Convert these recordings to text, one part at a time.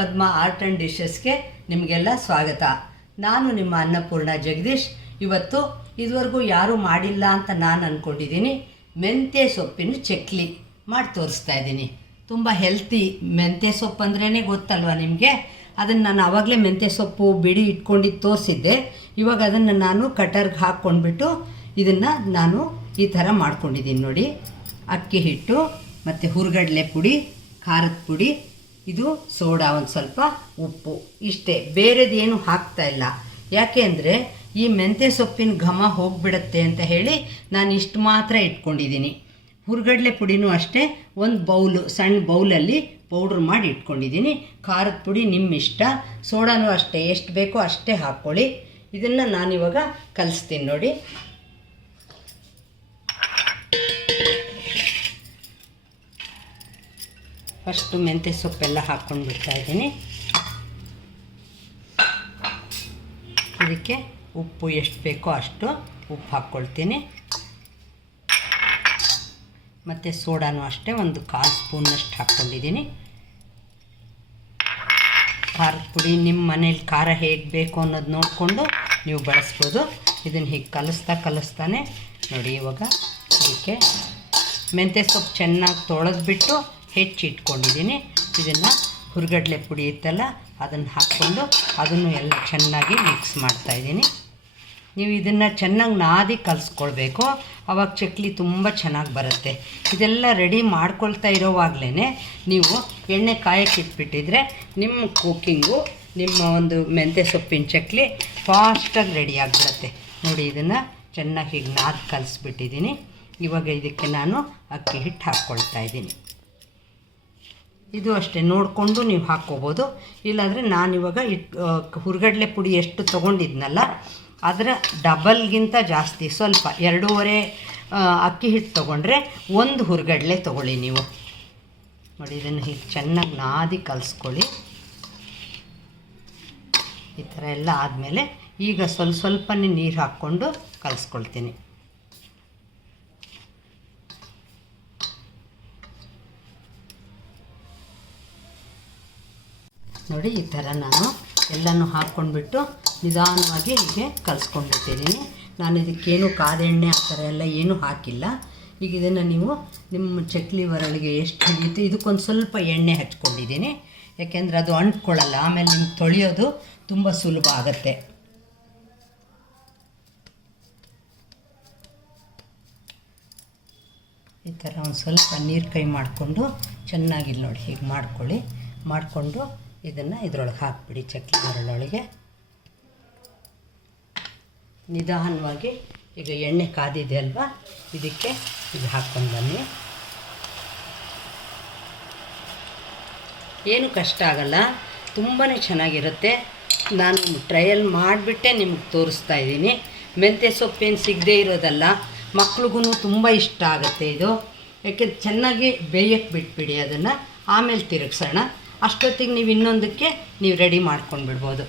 Padma art and ಡಿಶಸ್ಗೆ ನಿಮಗೆಲ್ಲ ಸ್ವಾಗತ. ನಾನು ನಿಮ್ಮ ಅನ್ನಪೂರ್ಣ ಜಗದೀಶ್. ಇವತ್ತು ಇದುವರೆಗೂ ಯಾರೂ ಮಾಡಿಲ್ಲ ಅಂತ ನಾನು ಅಂದ್ಕೊಂಡಿದ್ದೀನಿ ಮೆಂತ್ಯ ಸೊಪ್ಪಿನ ಚಕ್ಲಿ ಮಾಡಿ ತೋರಿಸ್ತಾ ಇದ್ದೀನಿ. ತುಂಬ ಹೆಲ್ತಿ ಮೆಂತ್ಯ ಸೊಪ್ಪು ಅಂದ್ರೇ ಗೊತ್ತಲ್ವ ನಿಮಗೆ? ಅದನ್ನು ನಾನು ಆವಾಗಲೇ ಮೆಂತ್ಯ ಸೊಪ್ಪು ಬಿಡಿ ಇಟ್ಕೊಂಡಿದ್ದು ತೋರಿಸಿದ್ದೆ. ಇವಾಗ ಅದನ್ನು ನಾನು ಕಟರ್ಗೆ ಹಾಕ್ಕೊಂಡ್ಬಿಟ್ಟು ಇದನ್ನು ನಾನು ಈ ಥರ ಮಾಡ್ಕೊಂಡಿದ್ದೀನಿ ನೋಡಿ. ಅಕ್ಕಿ ಹಿಟ್ಟು, ಮತ್ತು ಹುರುಗಡಲೆ ಪುಡಿ, ಖಾರದ ಪುಡಿ ಇದು ಸೋಡಾ ಒಂದು ಸ್ವಲ್ಪ ಉಪ್ಪು. ಇಷ್ಟೇ, ಬೇರೆದೇನು ಹಾಕ್ತಾ ಇಲ್ಲ. ಯಾಕೆ ಅಂದರೆ ಈ ಮೆಂತ್ಯ ಸೊಪ್ಪಿನ ಘಮ ಹೋಗ್ಬಿಡತ್ತೆ ಅಂತ ಹೇಳಿ ನಾನು ಇಷ್ಟು ಮಾತ್ರ ಇಟ್ಕೊಂಡಿದ್ದೀನಿ ಹುರ್ಗಡ್ಲೆ ಪುಡಿನೂ ಅಷ್ಟೇ, ಒಂದು ಬೌಲು ಸಣ್ಣ ಬೌಲಲ್ಲಿ ಪೌಡ್ರ್ ಮಾಡಿ ಇಟ್ಕೊಂಡಿದ್ದೀನಿ ಖಾರದ ಪುಡಿ ನಿಮ್ಮ ಇಷ್ಟ ಸೋಡಾನು ಅಷ್ಟೇ, ಎಷ್ಟು ಬೇಕೋ ಅಷ್ಟೇ ಹಾಕ್ಕೊಳ್ಳಿ ಇದನ್ನು ನಾನಿವಾಗ ಕಲಿಸ್ತೀನಿ ನೋಡಿ. ಫಸ್ಟು ಮೆಂತ್ಯ ಸೊಪ್ಪೆಲ್ಲ ಹಾಕ್ಕೊಂಡು ಬಿಡ್ತಾ ಇದ್ದೀನಿ. ಇದಕ್ಕೆ ಉಪ್ಪು ಎಷ್ಟು ಬೇಕೋ ಅಷ್ಟು ಉಪ್ಪು ಹಾಕ್ಕೊಳ್ತೀನಿ. ಮತ್ತು ಸೋಡಾನು ಅಷ್ಟೇ, ಒಂದು ಕಾಲು ಸ್ಪೂನಷ್ಟು ಹಾಕ್ಕೊಂಡಿದ್ದೀನಿ. ಖಾರದ ಪುಡಿ, ನಿಮ್ಮ ಮನೇಲಿ ಖಾರ ಹೇಗೆ ಬೇಕು ಅನ್ನೋದು ನೋಡಿಕೊಂಡು ನೀವು ಬಳಸ್ಬೋದು. ಇದನ್ನು ಹೀಗೆ ಕಲಿಸ್ತಾ ಕಲಿಸ್ತಾನೆ ನೋಡಿ ಇವಾಗ. ಇದಕ್ಕೆ ಮೆಂತ್ಯ ಸೊಪ್ಪು ಚೆನ್ನಾಗಿ ತೊಳೆದ್ಬಿಟ್ಟು ಹೆಚ್ಚಿ ಇಟ್ಕೊಂಡಿದ್ದೀನಿ ಇದನ್ನು ಹುರ್ಗಡ್ಲೆ ಪುಡಿ ಇತ್ತಲ್ಲ, ಅದನ್ನು ಹಾಕ್ಕೊಂಡು ಅದನ್ನು ಎಲ್ಲ ಚೆನ್ನಾಗಿ ಮಿಕ್ಸ್ ಮಾಡ್ತಾಯಿದ್ದೀನಿ ನೀವು ಇದನ್ನು ಚೆನ್ನಾಗಿ ನಾದಿ ಕಲಿಸ್ಕೊಳ್ಬೇಕು. ಆವಾಗ ಚಕ್ಲಿ ತುಂಬ ಚೆನ್ನಾಗಿ ಬರುತ್ತೆ. ಇದೆಲ್ಲ ರೆಡಿ ಮಾಡ್ಕೊಳ್ತಾ ಇರೋವಾಗಲೇ ನೀವು ಎಣ್ಣೆ ಕಾಯಕ್ಕೆ ಇಟ್ಬಿಟ್ಟಿದ್ರೆ ನಿಮ್ಮ ಕುಕ್ಕಿಂಗು ನಿಮ್ಮ ಒಂದು ಮೆಂತ್ಯ ಸೊಪ್ಪಿನ ಚಕ್ಲಿ ಫಾಸ್ಟಾಗಿ ರೆಡಿ ಆಗಿಬಿಡುತ್ತೆ. ನೋಡಿ ಇದನ್ನು ಚೆನ್ನಾಗಿ ಹೀಗೆ ನಾದಿ ಕಲಿಸ್ಬಿಟ್ಟಿದ್ದೀನಿ. ಇವಾಗ ಇದಕ್ಕೆ ನಾನು ಅಕ್ಕಿ ಹಿಟ್ಟು ಹಾಕ್ಕೊಳ್ತಾ ಇದ್ದೀನಿ. ಇದು ಅಷ್ಟೇ, ನೋಡಿಕೊಂಡು ನೀವು ಹಾಕ್ಕೋಬೋದು. ಇಲ್ಲಾಂದರೆ ನಾನಿವಾಗ ಇಟ್ಟು ಹುರ್ಗಡ್ಲೆ ಪುಡಿ ಎಷ್ಟು ತೊಗೊಂಡಿದ್ನಲ್ಲ, ಅದರ ಡಬಲ್ಗಿಂತ ಜಾಸ್ತಿ, ಸ್ವಲ್ಪ ಎರಡೂವರೆ ಅಕ್ಕಿ ಹಿಟ್ಟು ತೊಗೊಂಡ್ರೆ ಒಂದು ಹುರ್ಗಡ್ಲೆ ತೊಗೊಳ್ಳಿ ನೀವು. ನೋಡಿ, ಇದನ್ನು ಹೀಗೆ ಚೆನ್ನಾಗಿ ನಾದಿ ಕಲಿಸ್ಕೊಳ್ಳಿ. ಈ ಥರ ಎಲ್ಲ ಆದಮೇಲೆ ಈಗ ಸ್ವಲ್ಪ ಸ್ವಲ್ಪನೇ ನೀರು ಹಾಕ್ಕೊಂಡು ಕಲಿಸ್ಕೊಳ್ತೀನಿ. ನೋಡಿ ಈ ಥರ ನಾನು ಎಲ್ಲನೂ ಹಾಕ್ಕೊಂಡ್ಬಿಟ್ಟು ನಿಧಾನವಾಗಿ ಹೀಗೆ ಕಲಿಸ್ಕೊಂಡ್ಬಿಟ್ಟಿದ್ದೀನಿ ನಾನು ಇದಕ್ಕೇನು ಕಾದೆಣ್ಣೆ ಆ ಥರ ಎಲ್ಲ ಏನೂ ಹಾಕಿಲ್ಲ. ಈಗ ಇದನ್ನು ನೀವು ನಿಮ್ಮ ಚಕ್ಲಿ ಒರಳಿಗೆ ಎಷ್ಟು ಹಿಡಿಯುತ್ತೆ ಇದಕ್ಕೊಂದು ಸ್ವಲ್ಪ ಎಣ್ಣೆ ಹಚ್ಕೊಂಡಿದ್ದೀನಿ. ಯಾಕೆಂದರೆ ಅದು ಅಂಟ್ಕೊಳ್ಳಲ್ಲ, ಆಮೇಲೆ ನಿಮ್ಗೆ ತೊಳೆಯೋದು ತುಂಬ ಸುಲಭ ಆಗುತ್ತೆ. ಈ ಥರ ಒಂದು ಸ್ವಲ್ಪ ನೀರು ಕೈ ಮಾಡಿಕೊಂಡು ಚೆನ್ನಾಗಿಲ್ಲ ನೋಡಿ ಹೀಗೆ ಮಾಡ್ಕೊಳ್ಳಿ. ಮಾಡಿಕೊಂಡು ಇದನ್ನು ಇದ್ರೊಳಗೆ ಹಾಕ್ಬಿಡಿ ಚಕ್ಕೆ ಮರಳೊಳಗೆ ನಿಧಾನವಾಗಿ, ಈಗ ಎಣ್ಣೆ ಕಾದಿದೆ ಅಲ್ವಾ? ಇದಕ್ಕೆ ಇದು ಹಾಕ್ಕೊಂಡು ಬನ್ನಿ. ಏನು ಕಷ್ಟ ಆಗಲ್ಲ ತುಂಬಾ ಚೆನ್ನಾಗಿರುತ್ತೆ. ನಾನು ಟ್ರಯಲ್ ಮಾಡಿಬಿಟ್ಟೆ ನಿಮ್ಗೆ ತೋರಿಸ್ತಾ ಇದ್ದೀನಿ. ಮೆಂತ್ಯ ಸೊಪ್ಪೇನು ಸಿಗದೇ ಇರೋದಲ್ಲ ಮಕ್ಳಿಗೂ ತುಂಬ ಇಷ್ಟ ಆಗುತ್ತೆ ಇದು. ಯಾಕೆ ಚೆನ್ನಾಗಿ ಬೇಯಕ್ಕೆ ಬಿಟ್ಬಿಡಿ ಅದನ್ನು. ಆಮೇಲೆ ತಿರುಗಿಸೋಣ. ಅಷ್ಟೊತ್ತಿಗೆ ನೀವು ಇನ್ನೊಂದಕ್ಕೆ ನೀವು ರೆಡಿ ಮಾಡ್ಕೊಂಡು ಬಿಡ್ಬೋದು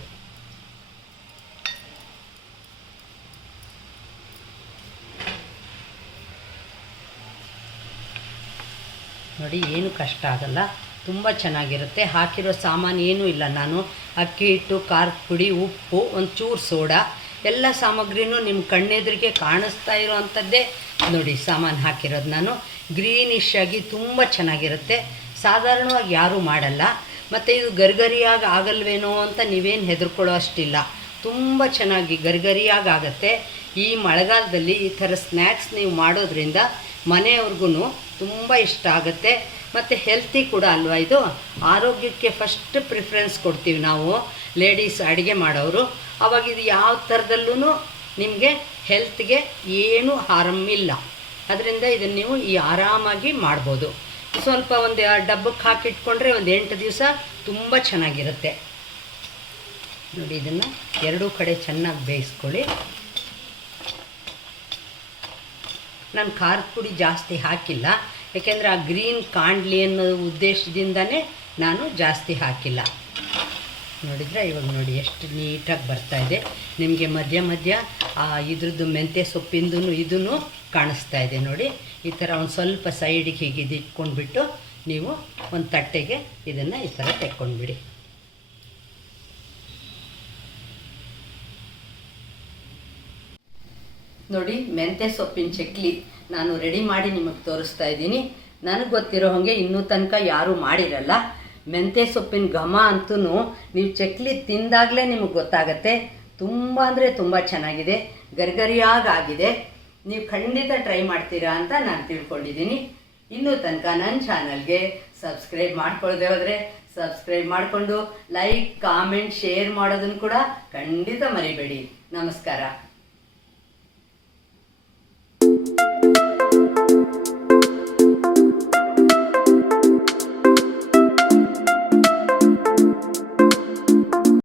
ನೋಡಿ, ಏನು ಕಷ್ಟ ಆಗಲ್ಲ. ತುಂಬ ಚೆನ್ನಾಗಿರುತ್ತೆ. ಹಾಕಿರೋ ಸಾಮಾನು ಏನೂ ಇಲ್ಲ. ನಾನು ಅಕ್ಕಿ ಹಿಟ್ಟು, ಖಾರದ ಪುಡಿ, ಉಪ್ಪು, ಒಂಚೂರು ಸೋಡಾ, ಎಲ್ಲ ಸಾಮಗ್ರಿನೂ ನಿಮ್ಮ ಕಣ್ಣೆದುರಿಗೆ ಕಾಣಿಸ್ತಾ ಇರೋ ಅಂಥದ್ದೇ ನೋಡಿ ಸಾಮಾನು ಹಾಕಿರೋದು ನಾನು. ಗ್ರೀನಿಶ್ ಆಗಿ ತುಂಬ ಚೆನ್ನಾಗಿರುತ್ತೆ. ಸಾಧಾರಣವಾಗಿ ಯಾರೂ ಮಾಡಲ್ಲ. ಮತ್ತು ಇದು ಗರ್ಗರಿಯಾಗಿ ಆಗಲ್ವೇನೋ ಅಂತ ನೀವೇನು ಹೆದರ್ಕೊಳ್ಳೋ ಅಷ್ಟಿಲ್ಲ. ತುಂಬ ಚೆನ್ನಾಗಿ ಗರ್ಗರಿಯಾಗಿ ಆಗುತ್ತೆ. ಈ ಮಳೆಗಾಲದಲ್ಲಿ ಈ ಥರ ಸ್ನ್ಯಾಕ್ಸ್ ನೀವು ಮಾಡೋದ್ರಿಂದ ಮನೆಯವ್ರಿಗೂ ತುಂಬ ಇಷ್ಟ ಆಗುತ್ತೆ. ಮತ್ತು ಹೆಲ್ತಿ ಕೂಡ ಅಲ್ವಾ ಇದು? ಆರೋಗ್ಯಕ್ಕೆ ಫಸ್ಟ್ ಪ್ರಿಫರೆನ್ಸ್ ಕೊಡ್ತೀವಿ ನಾವು. ಲೇಡೀಸ್ ಅಡುಗೆ ಮಾಡೋರು ಅವಾಗ ಇದು ಯಾವ ಥರದಲ್ಲೂ ನಿಮಗೆ ಹೆಲ್ತ್ಗೆ ಏನೂ ಹಾರಮ್ ಇಲ್ಲ. ಅದರಿಂದ ಇದನ್ನು ನೀವು ಈ ಆರಾಮಾಗಿ ಮಾಡ್ಬೋದು. ಸ್ವಲ್ಪ ಒಂದು ಡಬ್ಬಕ್ಕೆ ಹಾಕಿಟ್ಕೊಂಡ್ರೆ ಒಂದು ಎಂಟು ದಿವಸ ತುಂಬ ಚೆನ್ನಾಗಿರುತ್ತೆ. ನೋಡಿ, ಇದನ್ನು ಎರಡೂ ಕಡೆ ಚೆನ್ನಾಗಿ ಬೇಯಿಸ್ಕೊಳ್ಳಿ. ನಾನು ಖಾರದ ಪುಡಿ ಜಾಸ್ತಿ ಹಾಕಿಲ್ಲ. ಯಾಕೆಂದರೆ ಆ ಗ್ರೀನ್ ಕಾಂಡ್ಲಿ ಅನ್ನೋ ಉದ್ದೇಶದಿಂದನೇ ನಾನು ಜಾಸ್ತಿ ಹಾಕಿಲ್ಲ. ನೋಡಿದರೆ ಇವಾಗ ನೋಡಿ ಎಷ್ಟು ನೀಟಾಗಿ ಬರ್ತಾ ಇದೆ. ನಿಮಗೆ ಮಧ್ಯ ಮಧ್ಯ ಆ ಇದ್ರದ್ದು ಮೆಂತ್ಯ ಸೊಪ್ಪಿಂದೂ ಇದೂ ಕಾಣಿಸ್ತಾ ಇದೆ ನೋಡಿ. ಈ ಥರ ಒಂದು ಸ್ವಲ್ಪ ಸೈಡಿಗೆ ಹೀಗೆ ಇದು ಇಟ್ಕೊಂಡ್ಬಿಟ್ಟು ನೀವು ಒಂದು ತಟ್ಟೆಗೆ ಇದನ್ನು ಈ ಥರ ತೆಕ್ಕೊಂಡ್ಬಿಡಿ. ನೋಡಿ ಮೆಂತ್ಯ ಸೊಪ್ಪಿನ ಚಕ್ಲಿ ನಾನು ರೆಡಿ ಮಾಡಿ ನಿಮಗೆ ತೋರಿಸ್ತಾ ಇದ್ದೀನಿ. ನನಗೆ ಗೊತ್ತಿರೋ ಹಾಗೆ ಇನ್ನೂ ತನಕ ಯಾರೂ ಮಾಡಿರಲ್ಲ. ಮೆಂತ್ಯ ಸೊಪ್ಪಿನ ಘಮ ಅಂತೂ ನೀವು ಚಕ್ಲಿ ತಿಂದಾಗಲೇ ನಿಮಗೆ ಗೊತ್ತಾಗತ್ತೆ. ತುಂಬ ಅಂದರೆ ತುಂಬ ಚೆನ್ನಾಗಿದೆ. ಗರ್ಗರಿಯಾಗಾಗಿದೆ. ನೀವು ಖಂಡಿತ ಟ್ರೈ ಮಾಡ್ತೀರಾ ಅಂತ ನಾನು ತಿಳ್ಕೊಂಡಿದ್ದೀನಿ. ಇನ್ನೂ ತನಕ ನನ್ನ ಚಾನಲ್ಗೆ ಸಬ್ಸ್ಕ್ರೈಬ್ ಮಾಡ್ಕೊಳ್ಳದೆ ಹೋದರೆ ಸಬ್ಸ್ಕ್ರೈಬ್ ಮಾಡಿಕೊಂಡು ಲೈಕ್, ಕಾಮೆಂಟ್, ಶೇರ್ ಮಾಡೋದನ್ನು ಕೂಡ ಖಂಡಿತ ಮರಿಬೇಡಿ. ನಮಸ್ಕಾರ.